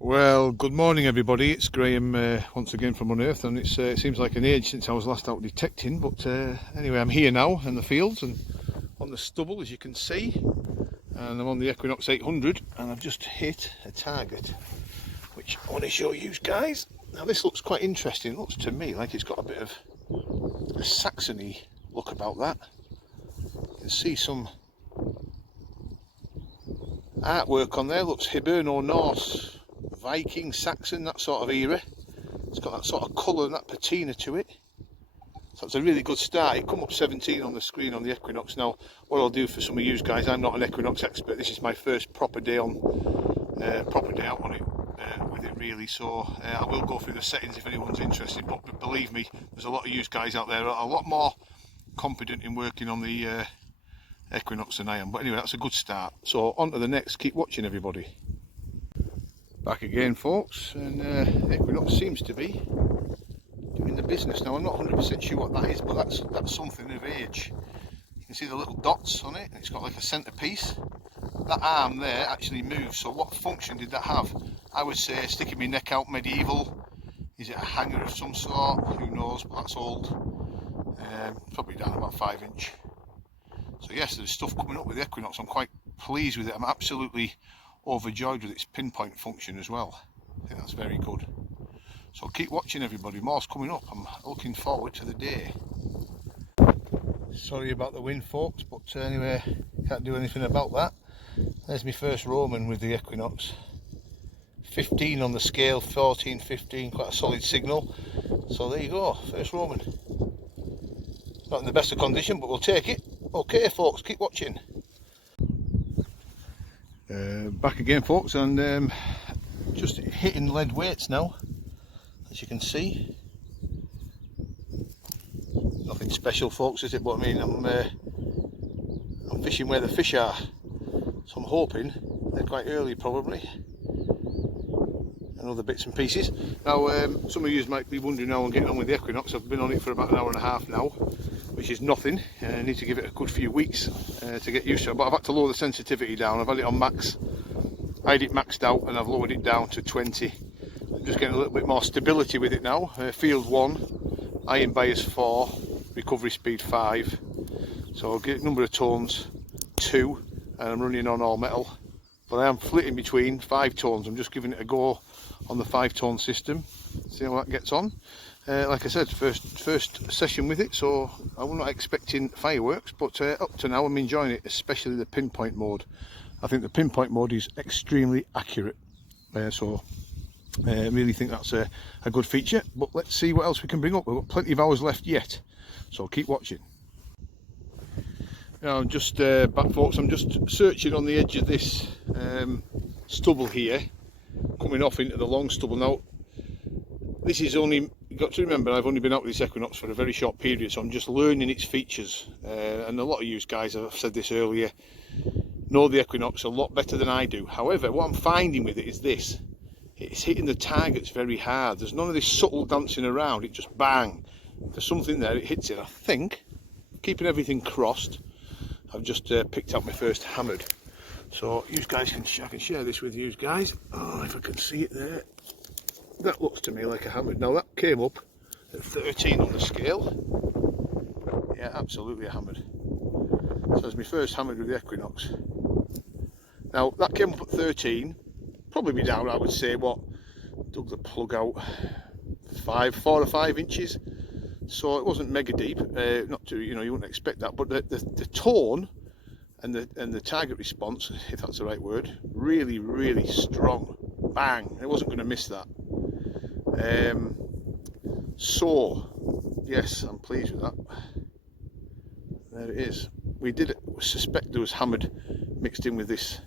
Well, good morning everybody. It's Graham once again from Unearthed, and it seems like an age since I was last out detecting, but anyway, I'm here now in the fields and on the stubble, as you can see, and I'm on the Equinox 800, and I've just hit a target which I want to show you guys. Now this looks quite interesting. It looks to me like it's got a bit of a Saxony look about that. You can see some artwork on there. Looks Hiberno Norse, Viking, Saxon, that sort of era. It's got that sort of colour and that patina to it. So it's a really good start. It come up 17 on the screen on the Equinox. Now, what I'll do for some of you guys, I'm not an Equinox expert. This is my first proper day on, proper day out on it with it really. So I will go through the settings if anyone's interested. But believe me, there's a lot of you guys out there a lot more competent in working on the Equinox than I am. But anyway, that's a good start. So on to the next. Keep watching, everybody. Back again, folks, and Equinox seems to be doing the business. Now I'm not 100% sure what that is, but that's something of age. You can see the little dots on it, and it's got like a centerpiece. That arm there actually moves, so what function did that have? I would say sticking my neck out medieval. Is it a hanger of some sort? Who knows, but that's old. Probably down about 5 inch. So yes, there's stuff coming up with the Equinox. I'm quite pleased with it. I'm absolutely overjoyed with its pinpoint function as well. I think that's very good. So keep watching, everybody. More's coming up. I'm looking forward to the day. Sorry about the wind, folks, but anyway, can't do anything about that. There's my first Roman with the Equinox. 15 on the scale, 14, 15, quite a solid signal. So there you go, first Roman. Not in the best of condition, but we'll take it. Okay, folks, keep watching. Back again, folks, and just hitting lead weights now, as you can see. Nothing special, folks, is it? But I mean, I'm fishing where the fish are, so I'm hoping they're quite early, probably, and other bits and pieces. Now, some of you might be wondering how I'm getting on with the Equinox. I've been on it for about an hour and a half now, which is nothing. I need to give it a good few weeks to get used to it, but I've had to lower the sensitivity down. I've had it on max. I had it maxed out and I've lowered it down to 20. I'm just getting a little bit more stability with it now. Field 1, iron bias 4, recovery speed 5. So I'll get number of tones 2, and I'm running on all metal. But I am flitting between 5 tones. I'm just giving it a go on the 5-tone system. See how that gets on. Like I said, first session with it, so I'm not expecting fireworks, but up to now I'm enjoying it, especially the pinpoint mode. I think the pinpoint mode is extremely accurate, so I really think that's a good feature. But let's see what else we can bring up. We've got plenty of hours left yet, so keep watching. Now I'm just back, folks. I'm just searching on the edge of this stubble here, coming off into the long stubble. Now this is only, you've got to remember, I've only been out with this Equinox for a very short period, so I'm just learning its features, and a lot of you guys, I've said this earlier, know the Equinox a lot better than I do. However, what I'm finding with it is this: it's hitting the targets very hard. There's none of this subtle dancing around. It just bang. There's something there, it hits it. I think, keeping everything crossed, I've just picked up my first hammered. So you guys I can share this with you guys. Oh, if I can see it there. That looks to me like a hammered. Now that came up at 13 on the scale. Yeah, absolutely a hammered. So it's my first hammered with the Equinox. Now that came up at 13, probably be down, I would say, what, dug the plug out 4 or 5 inches. So it wasn't mega deep, not too, you wouldn't expect that, but the tone and the target response, if that's the right word, really, really strong. Bang! I wasn't going to miss that. So yes, I'm pleased with that. There it is. We did suspect there was hammered mixed in with this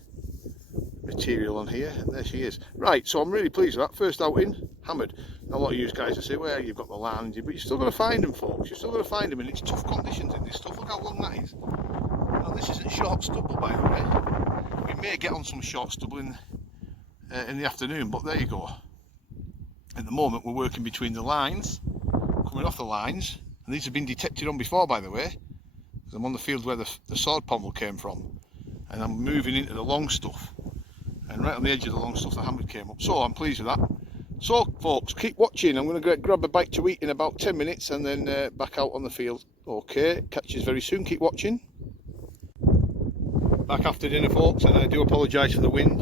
material on here, and there she is. Right, so I'm really pleased with that. First outing, hammered. Now, a lot of you guys will say, well, you've got the land, but you're still going to find them, folks. You're still going to find them, and it's tough conditions in this stuff. Look how long that is. Now, this isn't short stubble, by the way. We may get on some short stubble in the afternoon, but there you go. At the moment, we're working between the lines, coming off the lines, and these have been detected on before, by the way. I'm on the field where the sword pommel came from, and I'm moving into the long stuff. and right on the edge of the long stuff the hammer came up. So I'm pleased with that. So folks, keep watching. I'm going to grab a bite to eat in about 10 minutes and then back out on the field. Okay, catch you very soon. Keep watching. Back after dinner, folks, and I do apologise for the wind.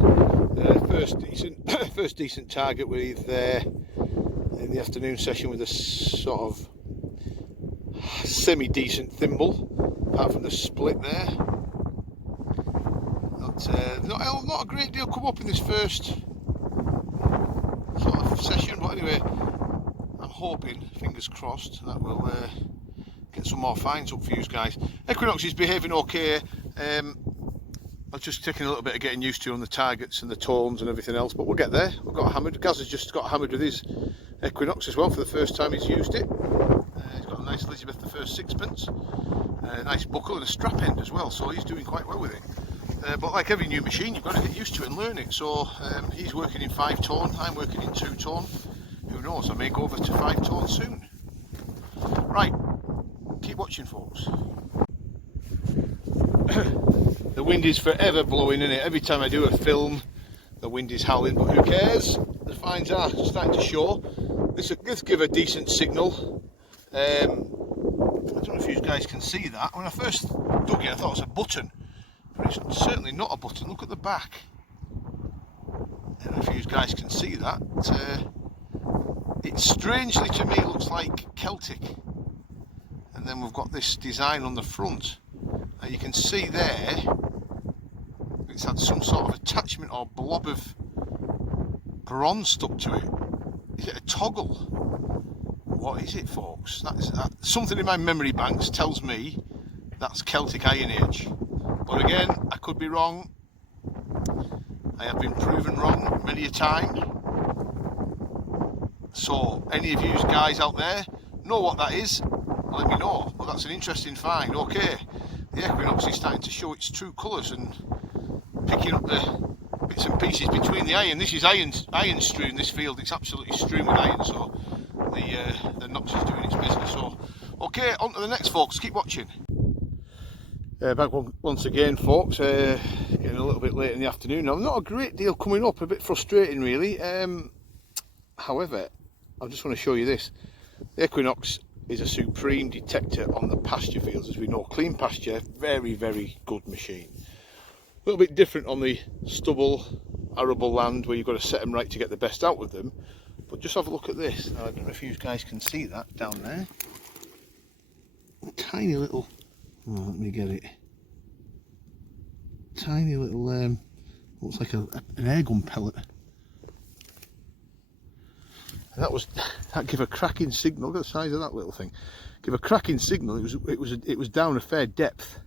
First decent target with in the afternoon session with a sort of semi-decent thimble, apart from the split there. Not a great deal come up in this first sort of session, but anyway, I'm hoping, fingers crossed, that we'll get some more finds up for you guys. Equinox is behaving okay. I'm just taking a little bit of getting used to on the targets and the tones and everything else, but we'll get there. We've got hammered. Gaz has just got hammered with his Equinox as well for the first time he's used it. He's got a nice Elizabeth the First sixpence, a nice buckle and a strap end as well, so he's doing quite well with it. But like every new machine, you've got to get used to it and learn it. So he's working in 5-tone, I'm working in 2-tone. Who knows, I may go over to 5-tone soon. Right, keep watching, folks. The wind is forever blowing, isn't it? Every time I do a film, the wind is howling, but who cares? The finds are starting to show. Let's give a decent signal. I don't know if you guys can see that. When I first dug it, I thought it was a button, but it's certainly not a button. Look at the back. I don't know if you guys can see that. It strangely to me looks like Celtic. And then we've got this design on the front. Now you can see there, it's had some sort of attachment or blob of bronze stuck to it. Is it a toggle? What is it, folks? Something in my memory banks tells me that's Celtic Iron Age. But again, I could be wrong. I have been proven wrong many a time. So any of you guys out there know what that is, let me know. But that's an interesting find. Okay, the Equinox is starting to show its true colours and picking up the bits and pieces between the iron. This is iron strewn, this field. It's absolutely strewn with iron, so the Nox is doing its business. So okay, on to the next, folks. Keep watching. Back once again, folks. Getting a little bit late in the afternoon now. Not a great deal coming up, a bit frustrating really. However, I just want to show you this. The Equinox is a supreme detector on the pasture fields, as we know. Clean pasture, very, very good machine. A little bit different on the stubble, arable land, where you've got to set them right to get the best out of them. But just have a look at this. Now, I don't know if you guys can see that down there. A tiny little, oh, let me get it. Tiny little, looks like an airgun pellet. And that gave a cracking signal. Look at the size of that little thing. Give a cracking signal. It was down a fair depth.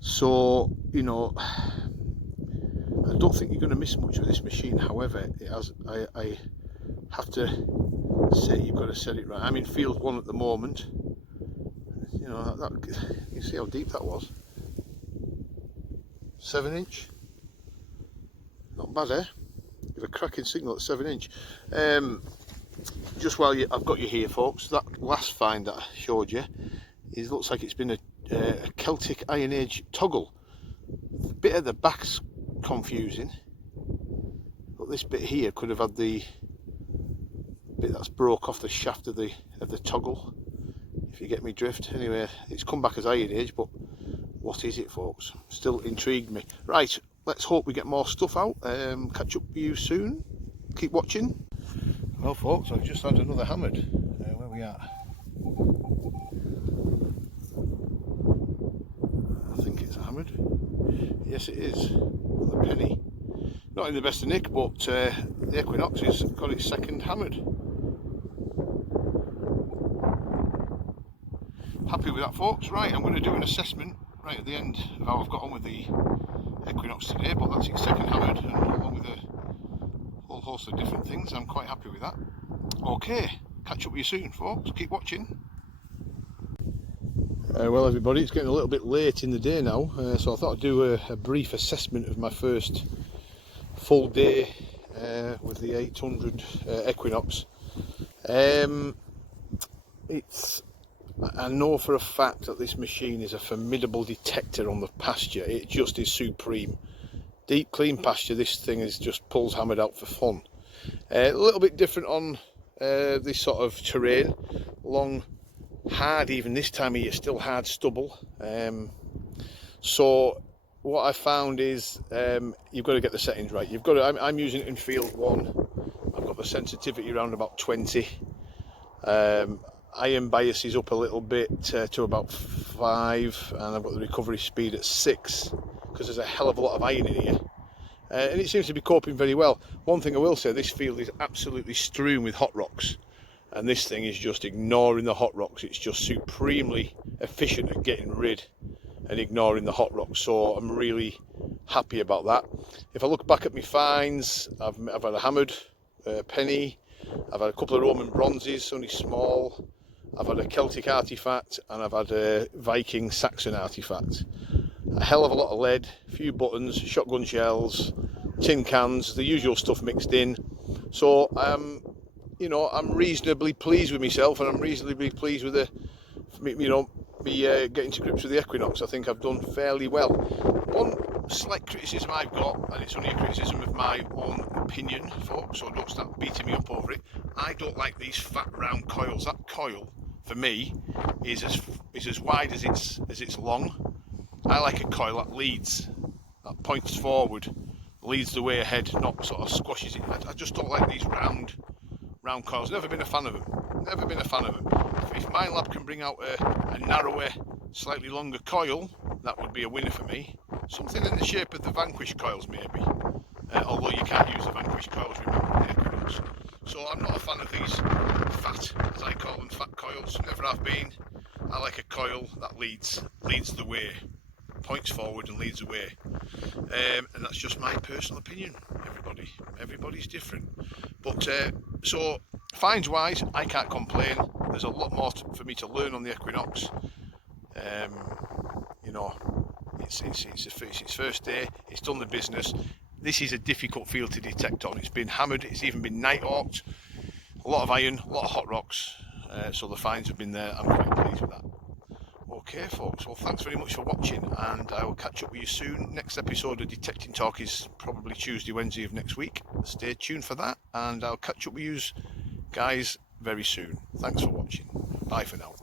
So you know, I don't think you're going to miss much with this machine. However, it has. I have to say, you've got to set it right. I'm in field 1 at the moment. You know, you see how deep that was. 7 inch. Not bad, eh? Give a cracking signal at 7 inch. Just while I've got you here, folks, that last find that I showed you, it looks like it's been a Celtic Iron Age toggle. The bit at the back's confusing, but this bit here could have had the bit that's broke off the shaft of the toggle, if you get me drift. Anyway, it's come back as Iron Age, but what is it, folks? Still intrigued me. Right, let's hope we get more stuff out. Catch up with you soon. Keep watching. Well, folks, I've just had another hammered. Where are we at? I think it's hammered. Yes, it is. With a penny. Not in the best of nick, but the Equinox has got its second hammered. Happy with that, folks. Right, I'm going to do an assessment right at the end of how I've got on with the Equinox today, but that's its second hammered, and along with a whole host of different things. I'm quite happy with that. Okay, catch up with you soon, folks. Keep watching. Well, everybody, it's getting a little bit late in the day now, so I thought I'd do a brief assessment of my first full day with the 800 Equinox. I know for a fact that this machine is a formidable detector on the pasture. It just is supreme. deep clean pasture, this thing is just pulls hammered out for fun. A little bit different on this sort of terrain, long, hard, even this time of year, still hard stubble. So what I found is you've got to get the settings right. You've got to, I'm using it in field 1. I've got the sensitivity around about 20. Iron bias is up a little bit to about 5, and I've got the recovery speed at 6 because there's a hell of a lot of iron in here. And it seems to be coping very well. One thing I will say, this field is absolutely strewn with hot rocks, and this thing is just ignoring the hot rocks. It's just supremely efficient at getting rid and ignoring the hot rocks, so I'm really happy about that. If I look back at my finds, I've had a hammered penny, I've had a couple of Roman bronzes, only small, I've had a Celtic artifact, and I've had a Viking Saxon artifact. A hell of a lot of lead, a few buttons, shotgun shells, tin cans, the usual stuff mixed in. So you know, I'm reasonably pleased with myself, and I'm reasonably pleased with getting to grips with the Equinox. I think I've done fairly well. One slight criticism I've got, and it's only a criticism of my own opinion, folks, so don't start beating me up over it. I don't like these fat round coils. That coil, for me, is as wide as it's long. I like a coil that leads, that points forward, leads the way ahead, not sort of squashes it. I just don't like these round coils. Never been a fan of them. Never been a fan of them. If minelab can bring out a narrower, slightly longer coil, that would be a winner for me. Something in the shape of the Vanquish coils, maybe. Although you can't use the Vanquish coils, remember, in the Equinox. So I'm not a fan of these fat, as I call them, fat coils. Never have been. I like a coil that leads the way, points forward and leads the way. And that's just my personal opinion. Everybody's different. But so finds wise, I can't complain. There's a lot more for me to learn on the Equinox. You know, it's its first day. It's done the business. This is a difficult field to detect on. It's been hammered. It's even been night hawked. A lot of iron, a lot of hot rocks. So the finds have been there. I'm quite pleased with that. Okay, folks. Well, thanks very much for watching, and I will catch up with you soon. Next episode of Detecting Talk is probably Tuesday, Wednesday of next week. Stay tuned for that, and I'll catch up with you guys very soon. Thanks for watching. Bye for now.